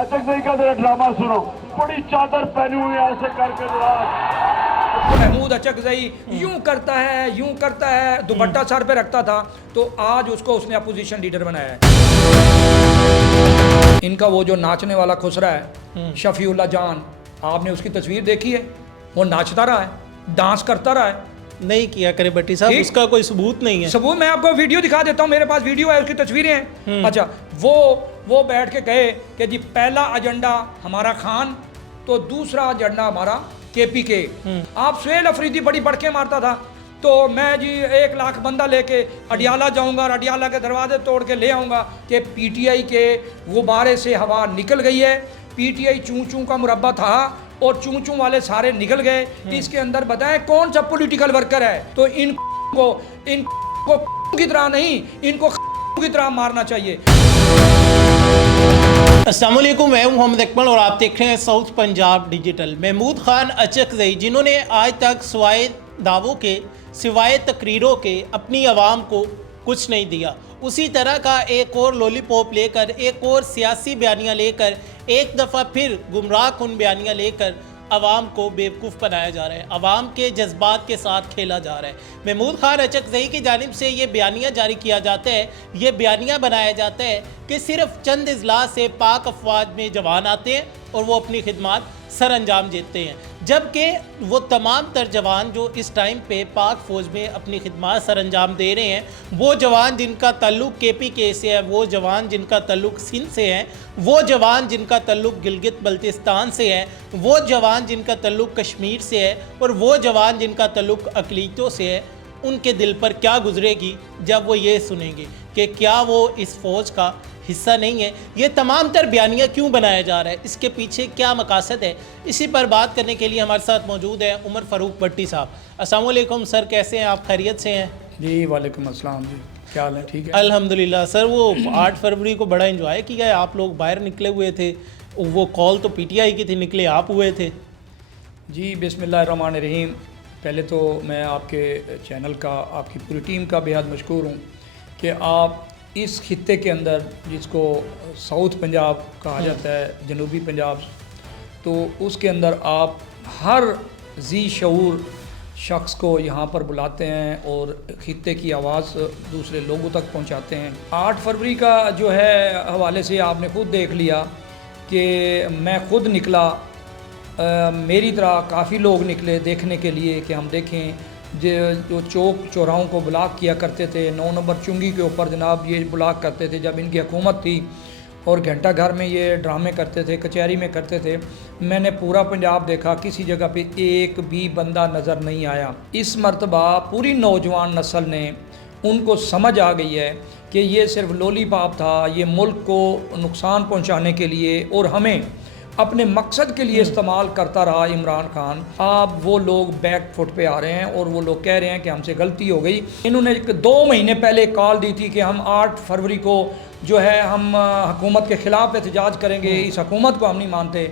अचक नहीं का जरा ड्रामा सुनो, बड़ी चादर पहनी हुई है ऐसे करके जरा। महमूद अचकजई यूं करता है, दुपट्टा सर पे रखता था, तो आज उसको उसने अपोजिशन लीडर बनाया है। इनका वो जो नाचने वाला खुसरा है शफीउल्लाह जान, आपने उसकी तस्वीर देखी है? वो नाचता रहा है, डांस करता रहा है। नहीं किया करे भट्टी साहब, उसका कोई सबूत नहीं है। सबूत मैं आपको वीडियो दिखा देता हूँ, मेरे पास वीडियो है, उसकी तस्वीरें हैं। अच्छा, वो बैठ के कहे कि जी पहला एजेंडा हमारा खान, तो दूसरा एजेंडा हमारा KPK। आप सुहेल अफरीदी बड़ी बड़के मारता था, तो मैं जी 1 लाख बंदा लेके अडियाला जाऊंगा और अडियाला के दरवाजे तोड़ के ले आऊंगा कि PTI के गुब्बारे से हवा निकल गई है। PTI चूं चूं का मुरब्बा था और चूं चूं वाले सारे निकल गए। इसके अंदर बताएं कौन सा पॉलिटिकल वर्कर है? तो इनको की तरह नहीं, इनको की तरह मारना चाहिए। अस्सलाम वालेकुम, मैं हूं मोहम्मद अकमल और आप देख रहे हैं साउथ पंजाब डिजिटल। महमूद खान अचकजई, जिन्होंने आज तक सिवाय दावों के, सिवाय तकरीरों के अपनी आवाम को कुछ नहीं दिया, उसी तरह का एक और लॉलीपॉप लेकर, एक और सियासी बयानियाँ लेकर, एक दफ़ा फिर गुमराह कुन बयानियाँ लेकर आवाम को बेवकूफ़ बनाया जा रहा है, आवाम के जज्बात के साथ खेला जा रहा है। महमूद खान अचकजई की जानिब से ये बयानियाँ जारी किया जाता है, ये बयानियाँ बनाया जाता है कि सिर्फ चंद अजला से पाक अफवाज में जवान आते हैं और वो अपनी खिदमत सर अंजाम देते हैं, जबकि वो तमाम तर जवान जो इस टाइम पे पाक फ़ौज में अपनी खिदमत सर अंजाम दे रहे हैं, वो जवान जिनका ताल्लुक़ KPK से है, वो जवान जिनका ताल्लुक़ सिंध से है, वो जवान जिनका ताल्लुक़ गिलगित बल्तिस्तान से है, वो जवान जिनका ताल्लुक़ कश्मीर से है, और वो जवान जिनका ताल्लुक़ अक़लीतों से है, उनके दिल पर क्या गुजरेगी जब वो ये सुनेंगे कि क्या वो इस फ़ौज का हिस्सा नहीं है। ये तमाम तर बयानियाँ क्यों बनाया जा रहा है, इसके पीछे क्या मकासद है, इसी पर बात करने के लिए हमारे साथ मौजूद है उमर फ़ारूक भट्टी साहब। अस्सलाम वालेकुम सर, कैसे हैं आप? खैरियत से हैं? जी वालेकुम अस्सलाम जी, क्या हाल है? ठीक है अल्हम्दुलिल्लाह। सर, वो 8 फरवरी को बड़ा एंजॉय किया है, आप लोग बाहर निकले हुए थे, वो कॉल तो PTI की थी, निकले आप हुए थे। जी बिस्मिल्लाहिर्रहमानिर्रहीम। पहले तो मैं आपके चैनल का, आपकी पूरी टीम का बेहद मशकूर हूँ कि आप इस खित्ते के अंदर, जिसको साउथ पंजाब कहा जाता है, जनूबी पंजाब, तो उसके अंदर आप हर जी शऊर शख्स को यहाँ पर बुलाते हैं और खित्ते की आवाज़ दूसरे लोगों तक पहुँचाते हैं। 8 फरवरी का जो है हवाले से आपने खुद देख लिया कि मैं खुद निकला, मेरी तरह काफ़ी लोग निकले देखने के लिए कि हम देखें जो चौक चौराहों को ब्लॉक किया करते थे। 9 नंबर चुंगी के ऊपर जनाब ये ब्लॉक करते थे जब इनकी हुकूमत थी, और घंटा घर में ये ड्रामे करते थे, कचहरी में करते थे। मैंने पूरा पंजाब देखा, किसी जगह पे एक भी बंदा नज़र नहीं आया। इस मर्तबा पूरी नौजवान नस्ल ने, उनको समझ आ गई है कि ये सिर्फ लॉलीपॉप था, ये मुल्क को नुकसान पहुँचाने के लिए और हमें अपने मकसद के लिए इस्तेमाल करता रहा इमरान खान। अब वो लोग बैक फुट पे आ रहे हैं और वो लोग कह रहे हैं कि हमसे गलती हो गई। इन्होंने 2 महीने पहले कॉल दी थी कि हम 8 फरवरी को जो है हम हुकूमत के ख़िलाफ़ एहतजाज करेंगे, इस हुकूमत को हम नहीं मानते।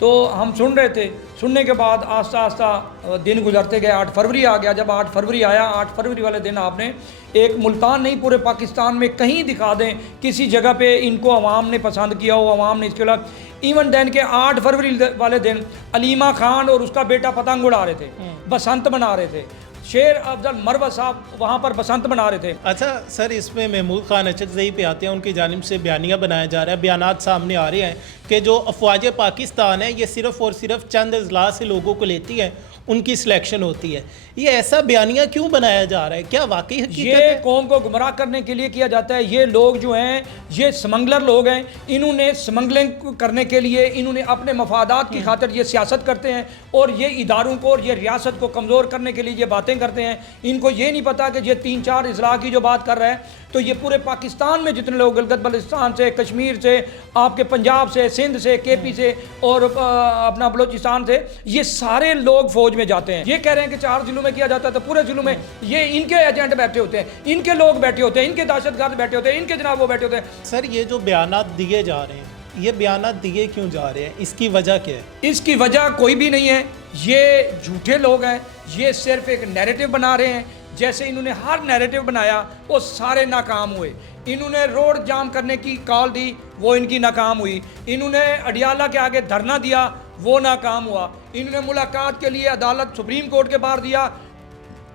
तो हम सुन रहे थे, सुनने के बाद आस्ता आस्ता दिन गुजरते गए, 8 फरवरी आ गया। जब 8 फरवरी आया, 8 फरवरी वाले दिन आपने एक मुल्तान नहीं, पूरे पाकिस्तान में कहीं दिखा दें किसी जगह पे इनको अवाम ने पसंद किया हो, अवाम ने इसके खिलाफ। इवन दैन के 8 फरवरी वाले दिन अलीमा खान और उसका बेटा पतंग उड़ा रहे थे, बसंत मना रहे थे। शेर अफजल मरवा साहब वहाँ पर बसंत मना रहे थे। अच्छा सर, इसमें महमूद खान अचकजई पे आते हैं, उनकी जानिब से बयानियाँ बनाया जा रहा है, बयानात सामने आ रहे हैं कि जो अफवाज पाकिस्तान है ये सिर्फ़ और सिर्फ चंद अजला से लोगों को लेती है, उनकी सिलेक्शन होती है। ये ऐसा बयानिया क्यों बनाया जा रहा है? क्या वाकई हकीकत है? कौम को गुमराह करने के लिए किया जाता है। ये लोग जो हैं, ये स्मगलर लोग हैं, इन्होंने स्मगलिंग करने के लिए, इन्होंने अपने मफादात की खातिर ये सियासत करते हैं और ये इदारों को और ये रियासत को कमज़ोर करने के लिए ये बातें करते हैं। इनको ये नहीं पता कि ये 3-4 इजलाह की जो बात कर रहा है, तो ये पूरे पाकिस्तान में जितने लोग गिलगित बल्तिस्तान से, कश्मीर से, आपके पंजाब से, सिंध से, KP से और अपना बलोचिस्तान से, ये सारे लोग फौज में जाते हैं। ये कह रहे हैं कि 4 जिलों में किया जाता है, तो पूरे जिलों में ये इनके एजेंट बैठे होते हैं, इनके लोग बैठे होते हैं, इनके दहशतगर्द बैठे होते हैं, इनके जनाब वो बैठे होते हैं। सर, ये जो बयानात दिए जा रहे हैं, ये बयानात दिए क्यों जा रहे हैं? इसकी वजह क्या है? इसकी वजह कोई भी नहीं है, ये झूठे लोग हैं। ये सिर्फ एक नैरेटिव बना रहे हैं जैसे इन्होंने हर नैरेटिव बनाया वो सारे नाकाम हुए। इन्होंने रोड जाम करने की कॉल दी, वो इनकी नाकाम हुई। इन्होंने अडियाला के आगे धरना दिया, वो नाकाम हुआ। इन्होंने मुलाकात के लिए अदालत सुप्रीम कोर्ट के बाहर दिया,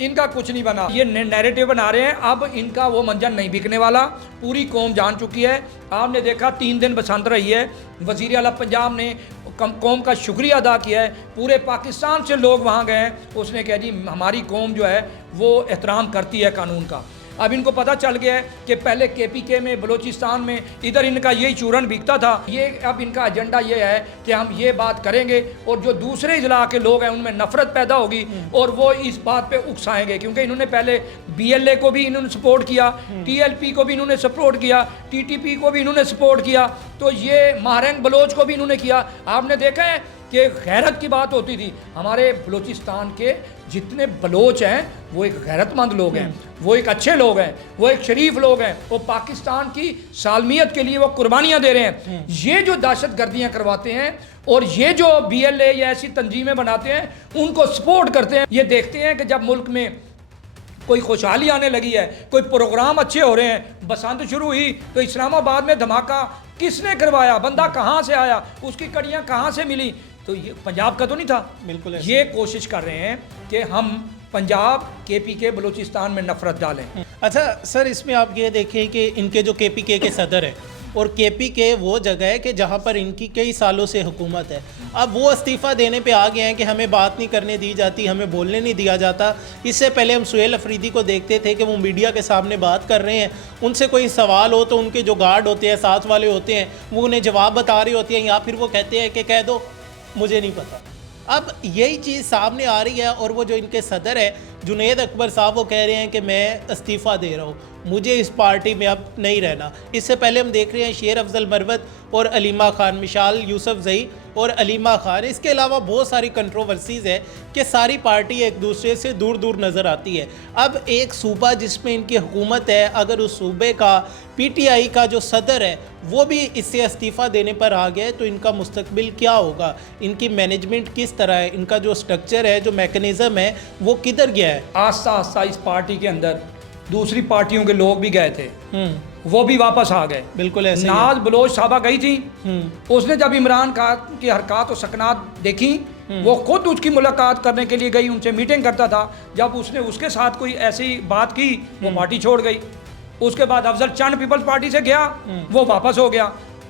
इनका कुछ नहीं बना। ये नैरेटिव बना रहे हैं, अब इनका वो मंजर नहीं बिकने वाला, पूरी कौम जान चुकी है। आपने देखा 3 दिन बसंत रही है, वज़ीर आला पंजाब ने कौम का शुक्रिया अदा किया है, पूरे पाकिस्तान से लोग वहाँ गए हैं। उसने कहा जी हमारी कौम जो है वो एहतराम करती है कानून का। अब इनको पता चल गया है कि पहले KPK में बलूचिस्तान में इधर इनका यही चूरन बिकता था। ये अब इनका एजेंडा ये है कि हम ये बात करेंगे और जो दूसरे इजला के लोग हैं उनमें नफरत पैदा होगी और वो इस बात पे उकसाएंगे, क्योंकि इन्होंने पहले BLA को भी इन्होंने सपोर्ट किया, TLP को भी इन्होंने सपोर्ट किया, TTP को भी इन्होंने सपोर्ट किया, तो ये महारंग बलोच को भी इन्होंने किया। आपने देखा है कि गैरत की बात होती थी, हमारे बलूचिस्तान के जितने बलोच हैं वो एक गैरतमंद लोग हैं, वो एक अच्छे लोग हैं, वो एक शरीफ लोग हैं, वो पाकिस्तान की सालमियत के लिए वो कुर्बानियाँ दे रहे हैं। ये जो दहशत गर्दियाँ करवाते हैं और ये जो BLA या ऐसी तंजीमें बनाते हैं उनको सपोर्ट करते हैं। ये देखते हैं कि जब मुल्क में कोई खुशहाली आने लगी है, कोई प्रोग्राम अच्छे हो रहे हैं, बसंत शुरू हुई तो इस्लामाबाद में धमाका किसने करवाया, बंदा कहाँ से आया, उसकी कड़ियाँ कहाँ से मिली, तो ये पंजाब का तो नहीं था। बिल्कुल ये कोशिश कर रहे हैं कि हम पंजाब KPK बलूचिस्तान में नफरत डालें। अच्छा सर, इसमें आप ये देखें कि इनके जो KPK के सदर हैं और KPK वो जगह है कि जहाँ पर इनकी कई सालों से हुकूमत है, अब वो इस्तीफ़ा देने पे आ गए हैं कि हमें बात नहीं करने दी जाती, हमें बोलने नहीं दिया जाता। इससे पहले हम सुहेल अफरीदी को देखते थे कि वो मीडिया के सामने बात कर रहे हैं, उनसे कोई सवाल हो तो उनके जो गार्ड होते हैं, साथ वाले होते हैं, वो उन्हें जवाब बता रहे होते हैं या फिर वो कहते हैं कि कह दो मुझे नहीं पता। अब यही चीज़ सामने आ रही है और वो जो इनके सदर है जुनैद अकबर साहब वो कह रहे हैं कि मैं इस्तीफ़ा दे रहा हूँ, मुझे इस पार्टी में अब नहीं रहना। इससे पहले हम देख रहे हैं शेर अफजल मरवत और अलीमा खान, मिशाल यूसुफ जई और अलीमा खान, इसके अलावा बहुत सारी कंट्रोवर्सीज़ है कि सारी पार्टी एक दूसरे से दूर दूर नज़र आती है। अब एक सूबा जिसमें इनकी हुकूमत है, अगर उस सूबे का PTI का जो सदर है वो भी इससे इस्तीफ़ा देने पर आ गया है तो इनका मुस्तकबिल क्या होगा, इनकी मैनेजमेंट किस तरह है, इनका जो स्ट्रक्चर है, जो मैकेनिज़्म है वो किधर गया है। आस्ता आस्ता इस पार्टी के अंदर दूसरी पार्टियों के लोग भी गए थे, वो भी वापस आ गए। बिल्कुल ऐसे नाज बलोच साहबा गई थी, उसने जब इमरान खान की हरकत और सकनात देखी वो खुद उसकी मुलाकात करने के लिए गई, उनसे मीटिंग करता था। जब उसने उसके साथ कोई ऐसी बात की वो पार्टी छोड़ गई। उसके बाद अफजल चंद पीपल्स पार्टी से गया, वो वापस हो गया।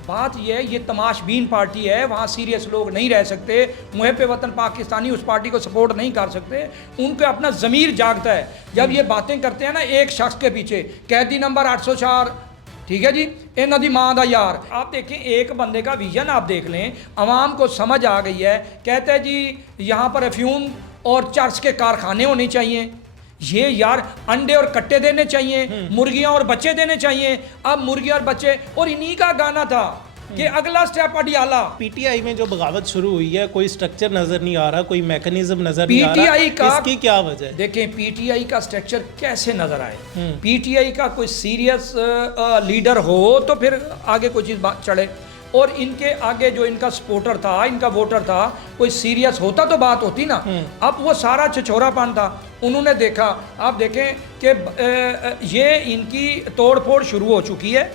बात यह है ये तमाशबीन पार्टी है, वहाँ सीरियस लोग नहीं रह सकते, मुहब्बे वतन पाकिस्तानी उस पार्टी को सपोर्ट नहीं कर सकते, उनका अपना ज़मीर जागता है। जब ये बातें करते हैं ना एक शख्स के पीछे, कैदी नंबर 804, ठीक है जी, इन्हों दी माँ दा यार, आप देखें एक बंदे का विजन आप देख लें, आवाम को समझ आ गई है। कहते हैं जी यहाँ पर अफ्यूम और चर्च के कारखाने होने चाहिए, ये यार अंडे और कट्टे देने चाहिए, मुर्गियां और बच्चे देने चाहिए। अब मुर्गियां और बच्चे, और इन्हीं का गाना था कि अगला स्टेप अडियाला। PTI में जो बगावत शुरू हुई है, कोई स्ट्रक्चर नजर नहीं आ रहा, कोई मैकेनिज्म नजर नहीं आ रहा, इसकी क्या वजह है? देखें PTI का स्ट्रक्चर कैसे नजर आए। PTI का कोई सीरियस लीडर हो तो फिर आगे कोई चीज़ चढ़े, और इनके आगे जो इनका सपोर्टर था, इनका वोटर था, कोई सीरियस होता तो बात होती ना। अब वो सारा छिछोरापन था, उन्होंने देखा। आप देखें कि ये इनकी तोड़ फोड़ शुरू हो चुकी है।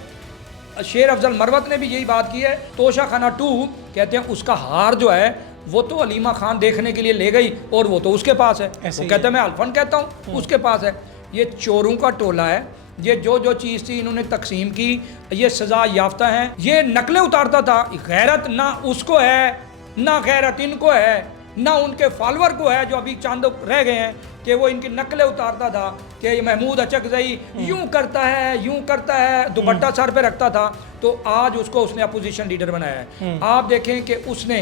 शेर अफजल मरवत ने भी यही बात की है। तोशा खाना 2 कहते हैं उसका हार जो है वो तो अलीमा खान देखने के लिए ले गई और वो तो उसके पास है, वो कहते हैं मैं अल्फन कहता हूँ, उसके पास है। ये चोरों का टोला है, ये जो चीज़ थी इन्होंने तकसीम की, ये सज़ा याफ्ता हैं। ये नकलें उतारता था, गैरत ना उसको है, ना गैरत इनको है, ना उनके फॉलोअर को है जो अभी चंद रह गए हैं कि वो इनकी नकलें उतारता था कि महमूद अचकज़ई यूं करता है, दुपट्टा सर पे रखता था। तो आज उसको उसने अपोजिशन लीडर बनाया है। आप देखें कि उसने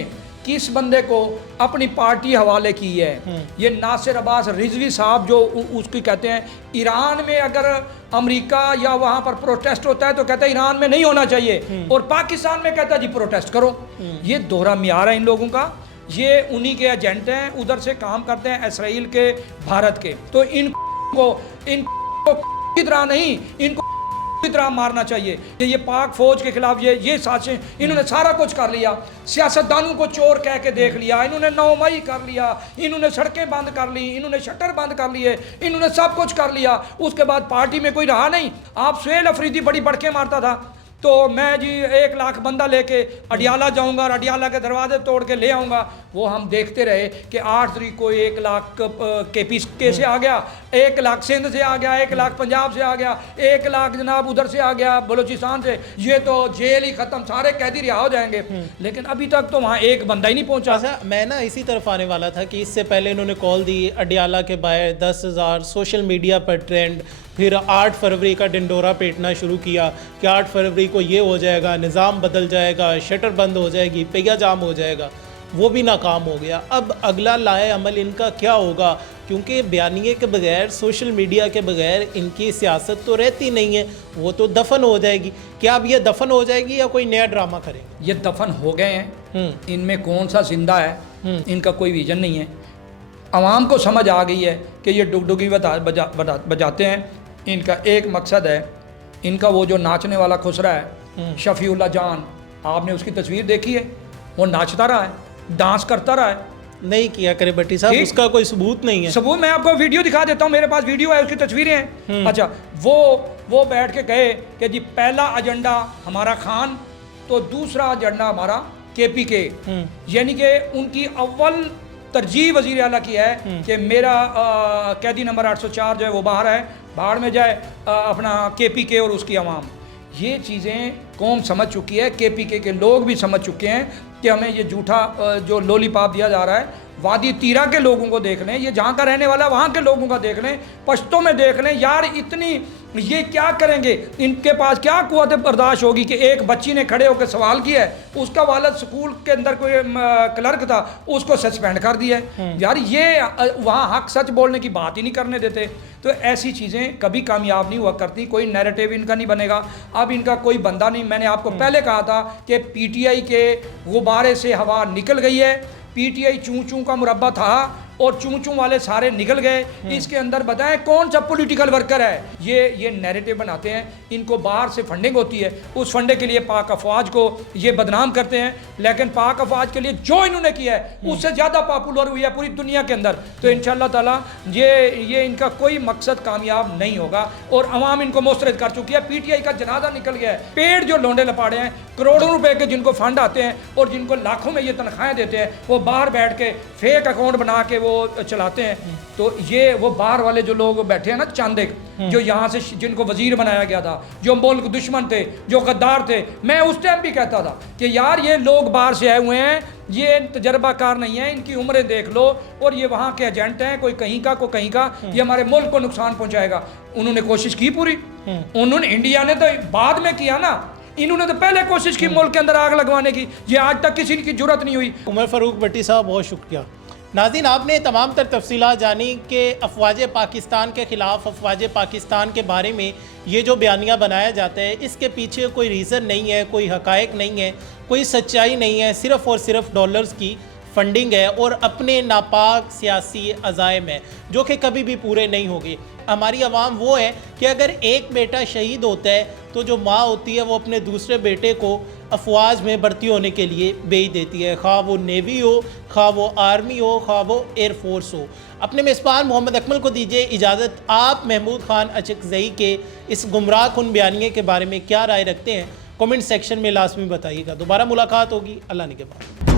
किस बंदे को अपनी पार्टी हवाले की है। ये नासिर अब्बास रिजवी साहब जो उसकी कहते हैं, ईरान में अगर अमेरिका या वहाँ पर प्रोटेस्ट होता है तो कहता है ईरान में नहीं होना चाहिए, और पाकिस्तान में कहता है जी प्रोटेस्ट करो। ये दोहरा मियार है इन लोगों का, ये उन्हीं के एजेंट हैं, उधर से काम करते हैं, इसराइल के, भारत के। तो इनको की तरह नहीं, इनको पूरी तरह मारना चाहिए कि ये पाक फौज के खिलाफ ये साजिशें, इन्होंने सारा कुछ कर लिया, सियासतदानों को चोर कह के देख लिया, इन्होंने 9 मई कर लिया, इन्होंने सड़कें बंद कर ली, इन्होंने शटर बंद कर लिए, इन्होंने सब कुछ कर लिया। उसके बाद पार्टी में कोई रहा नहीं। आप सुहेल अफरीदी बड़ी बड़के मारता था, तो मैं जी 1 लाख बंदा लेके अडियाला जाऊंगा और अडियाला के दरवाजे तोड़ के ले आऊंगा। वो हम देखते रहे कि 8 तारीख को 1 लाख के से आ गया, 1 लाख सिंध से आ गया, 1 लाख पंजाब से आ गया, 1 लाख जनाब उधर से आ गया बलूचिस्तान से। ये तो जेल ही खत्म, सारे कैदी रिहा हो जाएंगे। लेकिन अभी तक तो वहाँ एक बंदा ही नहीं पहुंचा। अच्छा, मैं ना इसी तरफ आने वाला था कि इससे पहले इन्होंने कॉल दी अडियाला के बाहर 10,000, सोशल मीडिया पर ट्रेंड, फिर 8 फरवरी का डिंडोरा पेटना शुरू किया कि 8 फरवरी को ये हो जाएगा, निज़ाम बदल जाएगा, शटर बंद हो जाएगी, पहिया जाम हो जाएगा। वो भी नाकाम हो गया। अब अगला लाए अमल इनका क्या होगा? क्योंकि बयानिए के बगैर, सोशल मीडिया के बगैर इनकी सियासत तो रहती नहीं है, वो तो दफन हो जाएगी। क्या अब ये दफन हो जाएगी या कोई नया ड्रामा करेंगे? ये दफन हो गए हैं, इनमें कौन सा जिंदा है, इनका कोई विजन नहीं है। आवाम को समझ आ गई है कि ये डुगडुगी बजाते हैं। इनका एक मकसद है, इनका वो जो नाचने वाला खुसरा है शफीउल्लाह जान, आपने उसकी तस्वीर देखी है? वो नाचता रहा है, डांस करता रहा है। नहीं किया करे भट्टी साहब, उसका कोई सबूत नहीं है। सबूत मैं आपको वीडियो दिखा देता हूँ, मेरे पास वीडियो है, उसकी तस्वीरें हैं। अच्छा, वो बैठ के कहे कि जी पहला एजेंडा हमारा खान, तो दूसरा एजेंडा हमारा KPK, यानी कि उनकी अव्वल तरजीह वज़ीर आला की है कि मेरा कैदी नंबर 804 जो है वो बाहर है, बाहर में जाए अपना KPK और उसकी आवाम। ये चीज़ें कौम समझ चुकी है, KPK के लोग भी समझ चुके हैं कि हमें ये झूठा जो लॉलीपॉप दिया जा रहा है। वादी तीरा के लोगों को देख लें, ये जहाँ का रहने वाला वहाँ के लोगों का देख लें, पश्तों में देख लें। यार इतनी ये क्या करेंगे, इनके पास क्या कुव्वत बर्दाश्त होगी कि एक बच्ची ने खड़े होकर सवाल किया है, उसका वालिद स्कूल के अंदर कोई क्लर्क था, उसको सस्पेंड कर दिया है। यार ये वहाँ हक सच बोलने की बात ही नहीं करने देते। तो ऐसी चीज़ें कभी कामयाब नहीं हुआ करती, कोई नैरेटिव इनका नहीं बनेगा। अब इनका कोई बंदा नहीं। मैंने आपको पहले कहा था कि PTI के गुब्बारे से हवा निकल गई है। PTI चूं चूं का मुरब्बा था और चूं चूं वाले सारे निकल गए। इसके अंदर बताएं कौन सा पॉलिटिकल वर्कर है। ये नैरेटिव बनाते हैं, इनको बाहर से फंडिंग होती है, उस फंडे के लिए पाक अफवाज को ये बदनाम करते हैं। लेकिन पाक अफवाज के लिए जो इन्होंने किया है उससे ज़्यादा पॉपुलर हुई है पूरी दुनिया के अंदर। तो इंशाअल्लाह ताला ये इनका कोई मकसद कामयाब नहीं होगा और अवाम इनको मुस्तरद कर चुकी है। PTI का जनाजा निकल गया है। पेड़ जो लोंडे लपाड़े हैं, करोड़ों रुपए के जिनको फंड आते हैं और जिनको लाखों में ये तनख्वाहें देते हैं, वो बाहर बैठ के फेक अकाउंट बना के वो चलाते हैं। तो ये वो बाहर वाले जो लोग बैठे हैं ना, चांदे, जो यहाँ से जिनको वजीर बनाया गया था, जो मुल्क दुश्मन थे, जो गद्दार थे, मैं उस टाइम भी कहता था कि यार ये लोग बाहर से आए हुए हैं, ये तजर्बाकार नहीं है, इनकी उम्रें देख लो और ये वहाँ के एजेंट हैं, कोई कहीं का कोई कहीं का, ये हमारे मुल्क को नुकसान पहुँचाएगा। उन्होंने कोशिश की पूरी, उन्होंने, इंडिया ने तो बाद में किया ना, इन्होंने तो पहले कोशिश की मुल्क के अंदर आग लगवाने की। ये आज तक किसी की जरूरत नहीं हुई। उमर फ़ारूक भट्टी साहब, बहुत शुक्रिया। नाज़रीन, आपने तमाम तर तफसीलात जानी कि अफवाज पाकिस्तान के ख़िलाफ़, अफवाज पाकिस्तान के बारे में ये जो बयानिया बनाया जाता है, इसके पीछे कोई रीज़न नहीं है, कोई हक़ाइक़ नहीं है, कोई सच्चाई नहीं है, सिर्फ़ और सिर्फ डॉलर्स की फंडिंग है और अपने नापाक सियासी अज़ाइम है जो कि कभी भी पूरे नहीं होंगे। हमारी आवाम वो है कि अगर एक बेटा शहीद होता है तो जो माँ होती है वो अपने दूसरे बेटे को अफवाज में भर्ती होने के लिए भेज देती है, खा वो नेवी हो, खा वो आर्मी हो, खा वो एयरफोर्स हो। अपने मेज़बान मोहम्मद अकमल को दीजिए इजाज़त। आप महमूद खान अचकज़ई के इस गुमराह कुन बयानिए के बारे में क्या राय रखते हैं? कमेंट सेक्शन में लाजमी बताइएगा। दोबारा मुलाकात होगी अल्लाह ने के बाद।